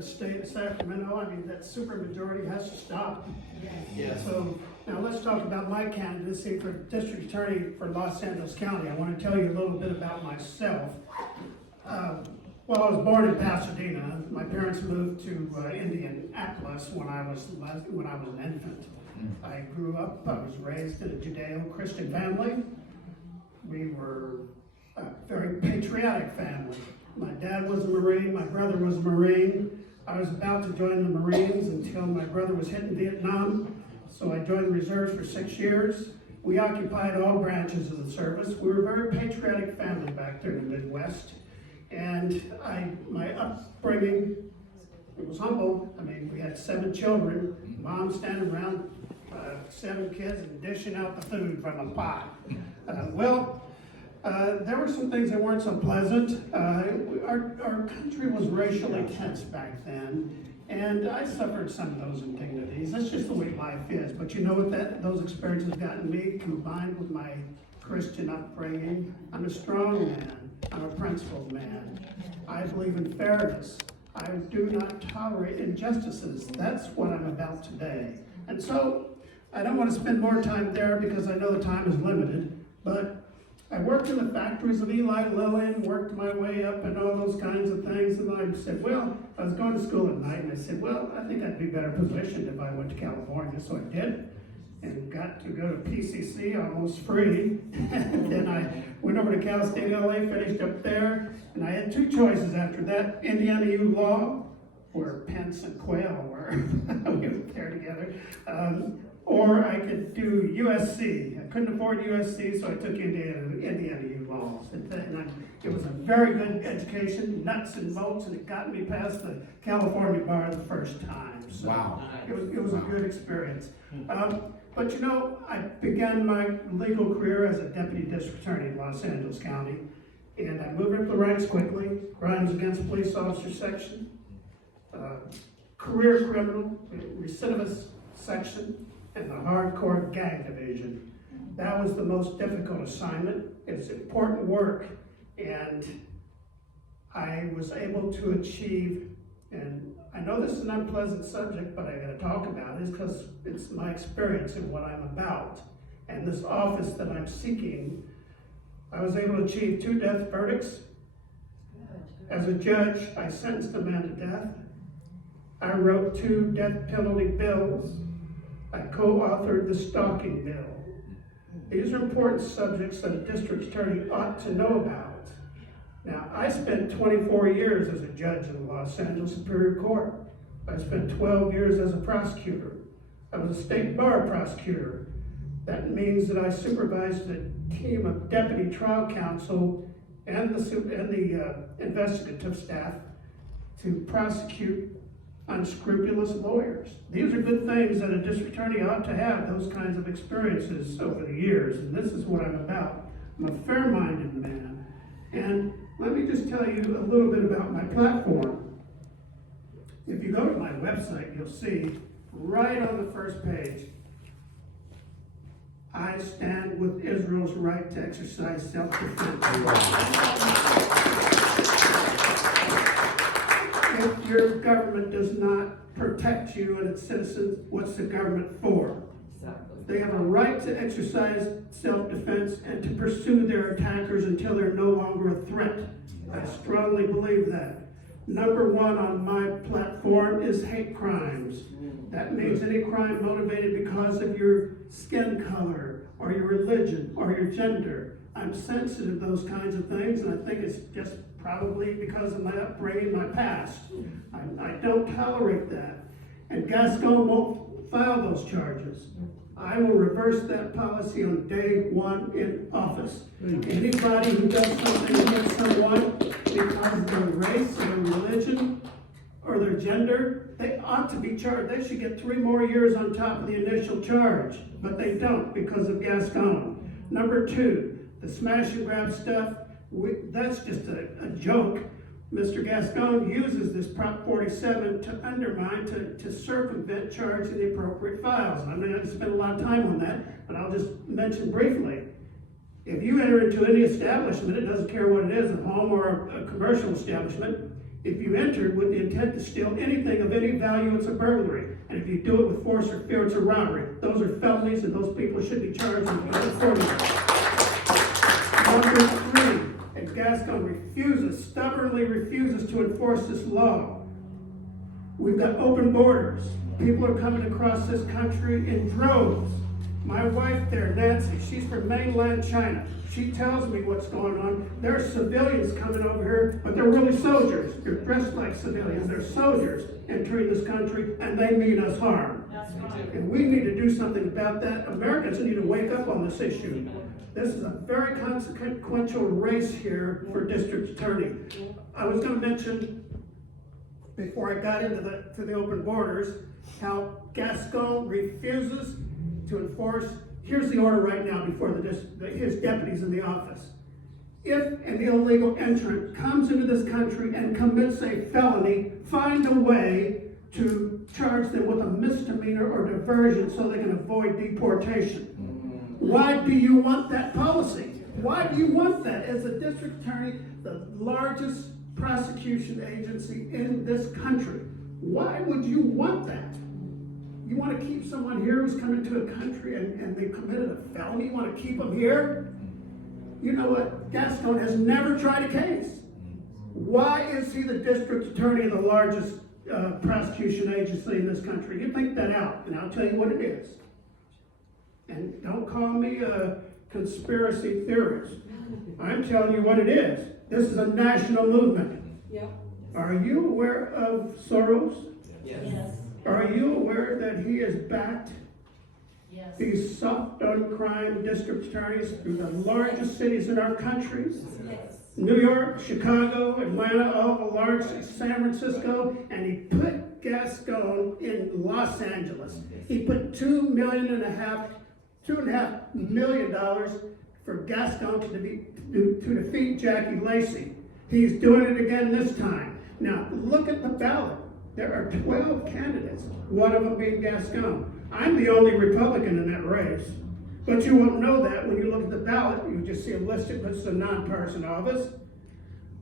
the state of Sacramento. I mean, that supermajority has to stop. Yes. So now let's talk about my candidacy for district attorney for Los Angeles County. I want to tell you a little bit about myself. Well, I was born in Pasadena. My parents moved to Indianapolis when I was an infant. I grew up. I was raised in a Judeo-Christian family. We were a very patriotic family. My dad was a Marine. My brother was a Marine. I was about to join the Marines until my brother was hit in Vietnam. So I joined the reserves for 6 years. We occupied all branches of the service. We were a very patriotic family back there in the Midwest. And my upbringing, it was humble. I mean, we had 7 children, mom standing around, 7 kids and dishing out the food from a pot. There were some things that weren't so pleasant. Our country was racially tense back then, and I suffered some of those indignities. That's just the way life is. But you know what those experiences gotten me, combined with my Christian upbringing? I'm a strong man. I'm a principled man. I believe in fairness. I do not tolerate injustices. That's what I'm about today. And so, I don't want to spend more time there because I know the time is limited, but I worked in the factories of Eli Lilly, worked my way up and all those kinds of things, and I said, well, I was going to school at night, and I said, well, I think I'd be better positioned if I went to California, so I did, and got to go to PCC almost free. And then I went over to Cal State LA, finished up there, and I had 2 choices after that: Indiana U Law, where Pence and Quayle were, we were there together, or I could do USC. I couldn't afford USC, so I took Indiana U Law. It was a very good education, nuts and bolts, and it got me past the California bar the first time. So wow. It was a good experience. But you know, I began my legal career as a deputy district attorney in Los Angeles County, and I moved up the ranks quickly. Crimes against police officers section, career criminal, recidivist section, and the hardcore gang division. That was the most difficult assignment. It's important work, and I was able to achieve, and I know this is an unpleasant subject, but I gotta talk about it because it's my experience and what I'm about. And this office that I'm seeking, I was able to achieve 2 death verdicts. As a judge, I sentenced a man to death. I wrote 2 death penalty bills. I co-authored the stalking bill. These are important subjects that a district attorney ought to know about. Now, I spent 24 years as a judge in the Los Angeles Superior Court. I spent 12 years as a prosecutor. I was a state bar prosecutor. That means that I supervised a team of deputy trial counsel and the investigative staff to prosecute unscrupulous lawyers. These are good things that a district attorney ought to have, those kinds of experiences over the years, and this is what I'm about. I'm a fair-minded man. And let me just tell you a little bit about my platform. If you go to my website, you'll see right on the first page, I stand with Israel's right to exercise self-defense. If your government does not protect you and its citizens, what's the government for? Exactly. They have a right to exercise self-defense and to pursue their attackers until they're no longer a threat. I strongly believe that. Number 1 on my platform is hate crimes. That means any crime motivated because of your skin color or your religion or your gender. I'm sensitive to those kinds of things, and I think it's just probably because of my upbringing, my past. I don't tolerate that. And Gascon won't file those charges. I will reverse that policy on day 1 in office. Anybody who does something against someone because of their race, their religion, or their gender, they ought to be charged. They should get 3 more years on top of the initial charge, but they don't because of Gascon. Number 2, the smash and grab stuff, that's just a joke. Mr. Gascon uses this Prop 47 to undermine, to circumvent charging the appropriate files. I'm not going to spend a lot of time on that, but I'll just mention briefly. If you enter into any establishment, it doesn't care what it is, a home or a commercial establishment, If you enter with the intent to steal anything of any value, it's a burglary. And if you do it with force or fear, it's a robbery. Those are felonies, and those people should be charged with accordingly. Number 3, and Gascon stubbornly refuses to enforce this law. We've got open borders. People are coming across this country in droves. My wife there, Nancy, she's from mainland China. She tells me what's going on. There are civilians coming over here, but they're really soldiers. They're dressed like civilians. They're soldiers entering this country, and they mean us harm. That's right. And we need to do something about that. Americans need to wake up on this issue. This is a very consequential race here for district attorney. I was going to mention, before I got into the open borders, how Gascon refuses to enforce. Here's the order right now before his deputies in the office. If an illegal entrant comes into this country and commits a felony, find a way to charge them with a misdemeanor or diversion so they can avoid deportation. Why do you want that policy? Why do you want that? As a district attorney, the largest prosecution agency in this country, why would you want that? You want to keep someone here who's coming to a country and they've committed a felony? You want to keep them here? You know what? Gascon has never tried a case. Why is he the district attorney of the largest prosecution agency in this country? You think that out, and I'll tell you what it is. And don't call me a conspiracy theorist. I'm telling you what it is. This is a national movement. Yep. Are you aware of Soros? Yes. Are you aware that he has backed Yes. these soft on crime district attorneys through the largest cities in our country? Yes. New York, Chicago, Atlanta, all the large, San Francisco, and he put Gascon in Los Angeles. He put $2.5 million for Gascon to defeat Jackie Lacey. He's doing it again this time. Now, look at the ballot. There are 12 candidates, one of them being Gascon. I'm the only Republican in that race. But you won't know that when you look at the ballot. You just see a list that puts a nonpartisan office.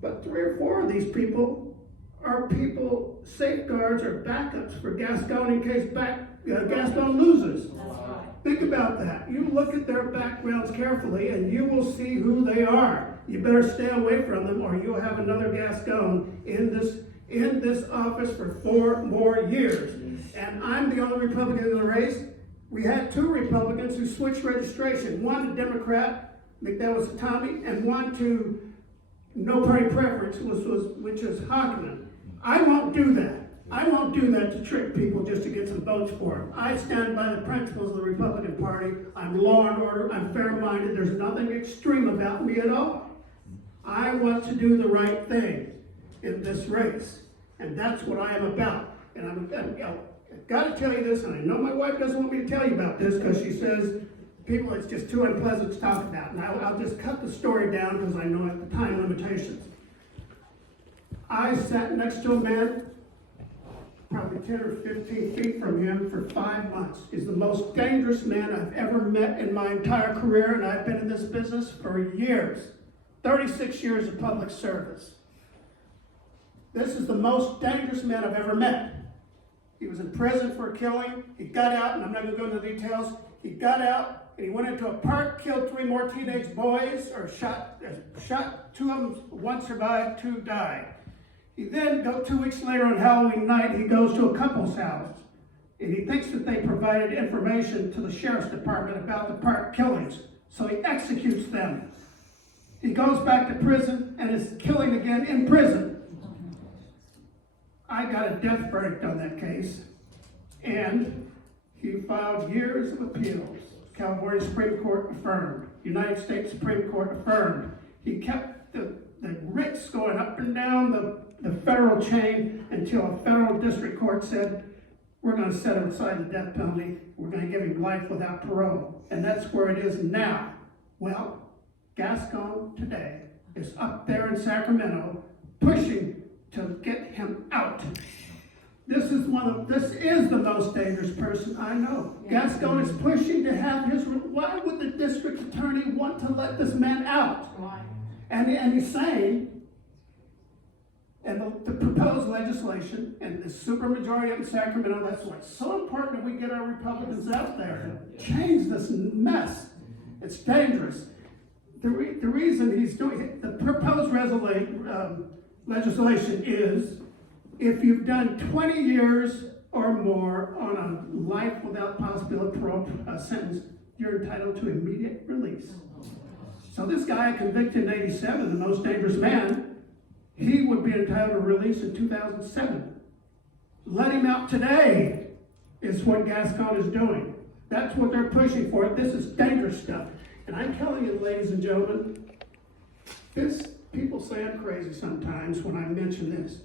But 3 or 4 of these people are people, safeguards or backups for Gascon in case Gascon loses. That's right. Think about that. You look at their backgrounds carefully and you will see who they are. You better stay away from them or you'll have another Gascon in this office for 4 more years. And I'm the only Republican in the race. We had 2 Republicans who switched registration. One a Democrat, I think that was Tommy, and one to no party preference, which is Hockman. I won't do that. I won't do that to trick people just to get some votes for them. I stand by the principles of the Republican Party. I'm law and order. I'm fair-minded. There's nothing extreme about me at all. I want to do the right thing in this race, and that's what I am about. And I've got to tell you this, and I know my wife doesn't want me to tell you about this because she says, people, it's just too unpleasant to talk about. And I'll just cut the story down because I know I have the time limitations. I sat next to a man, probably 10 or 15 feet from him for 5 months. He's the most dangerous man I've ever met in my entire career, and I've been in this business for years. 36 years of public service. This is the most dangerous man I've ever met. He was in prison for a killing. He got out, and I'm not going to go into the details. He got out, and he went into a park, killed 3 more teenage boys, or shot 2 of them. 1 survived, 2 died. He then, 2 weeks later on Halloween night, he goes to a couple's house, and he thinks that they provided information to the sheriff's department about the park killings, so he executes them. He goes back to prison and is killing again in prison. I got a death verdict on that case, and he filed years of appeals. California Supreme Court affirmed. United States Supreme Court affirmed. He kept the writs going up and down the federal chain until a federal district court said, we're going to set him aside the death penalty. We're going to give him life without parole. And that's where it is now. Well, Gascon today is up there in Sacramento pushing to get him out. This is the most dangerous person I know. Gascon is pushing to have why would the district attorney want to let this man out? Right. And he's saying, And the proposed legislation, and the supermajority up in Sacramento, that's why it's so important that we get our Republicans out there to change this mess. It's dangerous. The reason he's doing it, the proposed legislation is, if you've done 20 years or more on a life without possibility of parole sentence, you're entitled to immediate release. So this guy convicted in 87, the most dangerous man, he would be entitled to release in 2007. Let him out today is what Gascon is doing. That's what they're pushing for. This is dangerous stuff. And I'm telling you, ladies and gentlemen, people say I'm crazy sometimes when I mention this.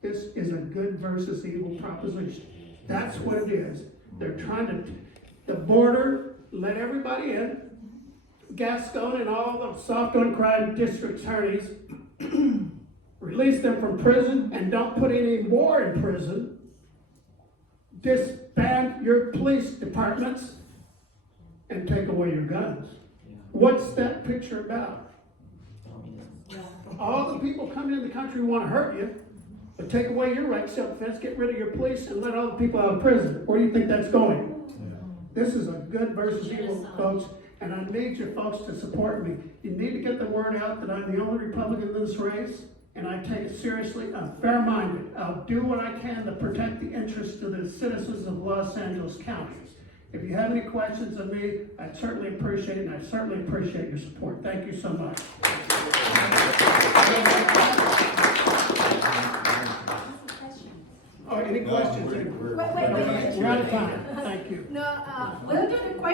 This is a good versus evil proposition. That's what it is. They're trying to, the border, let everybody in. Gascon and all the soft on crime district attorneys, release them from prison and don't put any more in prison. Disband your police departments and take away your guns. What's that picture about? All the people coming in the country want to hurt you, but take away your right to self-defense, get rid of your police, and let all the people out of prison. Where do you think that's going? This is a good versus evil, folks, and I need you folks to support me. You need to get the word out that I'm the only Republican in this race, and I take it seriously. I'm fair-minded. I'll do what I can to protect the interests of the citizens of Los Angeles County. If you have any questions of me, I'd certainly appreciate it, and I certainly appreciate your support. Thank you so much. Oh, any questions? Wait. We're out of time. Thank you. No, we'll do the question.